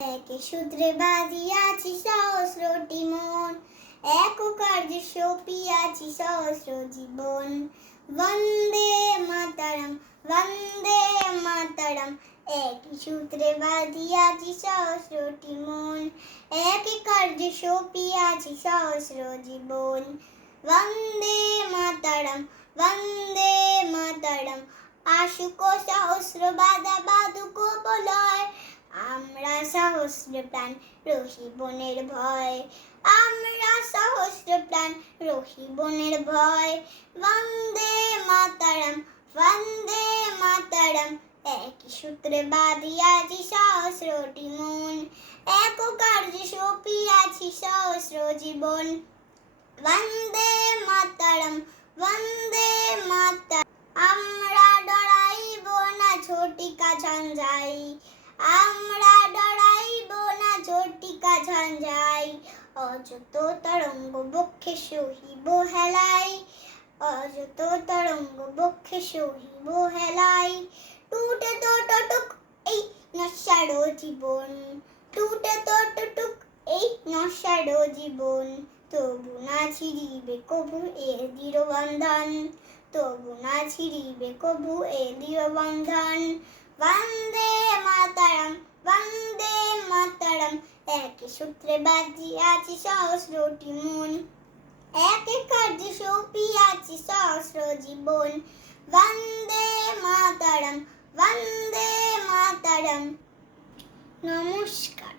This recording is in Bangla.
একে সূত্রে বাঁধিয়াছি সহস্রটি মন, এক কার্য সপিয়াছি সহস্র জীবন। বন্দে মাতরম, বন্দে মাতরম। একই সূত্রে বাঁধিয়াছি সহস্রটি মন, এক কার্য সপিয়াছি সহস্র জীবন। বন্দে মাতরম, বন্দে মাতরম। আশুক সহস্র বাধা বাধুক বলয়, আমরা সহস্র প্রাণ রহি বনের ভয়, আমরা সহস্র প্রাণ রহি বনের ভয়। বন্দে মাতরম, বন্দে মাতরম। একই সূত্রে বাঁধিয়াছি সহস্রটি মন, এক কার্য সপিয়াছি সহস্র জীবন। বন্দে মাতরম, বন্দে মাতরম। আমরা ডরাইব না ঝটিকা ঝঞ্ঝাই, আমরা ডরাইব না ঝটিকা ঝঞ্ঝাই। অযত তরঙ্গ বক্ষে সহিব হেলাই, অযত তরঙ্গ বক্ষে সহিব হেলাই। টুটে তো টুক এই নশ্বর জীবন, টুটে তো টুক এই নশ্বর জীবন। তবু না ছিড়িবে কবু এ দৃঢ় বন্ধন, তবু না ছিড়িবে কবু এ দৃঢ় বন্ধন। বন্দে মাতরম, বন্দে মাতরম। একই সূত্রে বাঁধিয়াছি সহস্রটি মন, এক কার্য সপিয়াছি সহস্র জীবন। বন্দে মাতরম, বন্দে মাতরম। নমস্কার।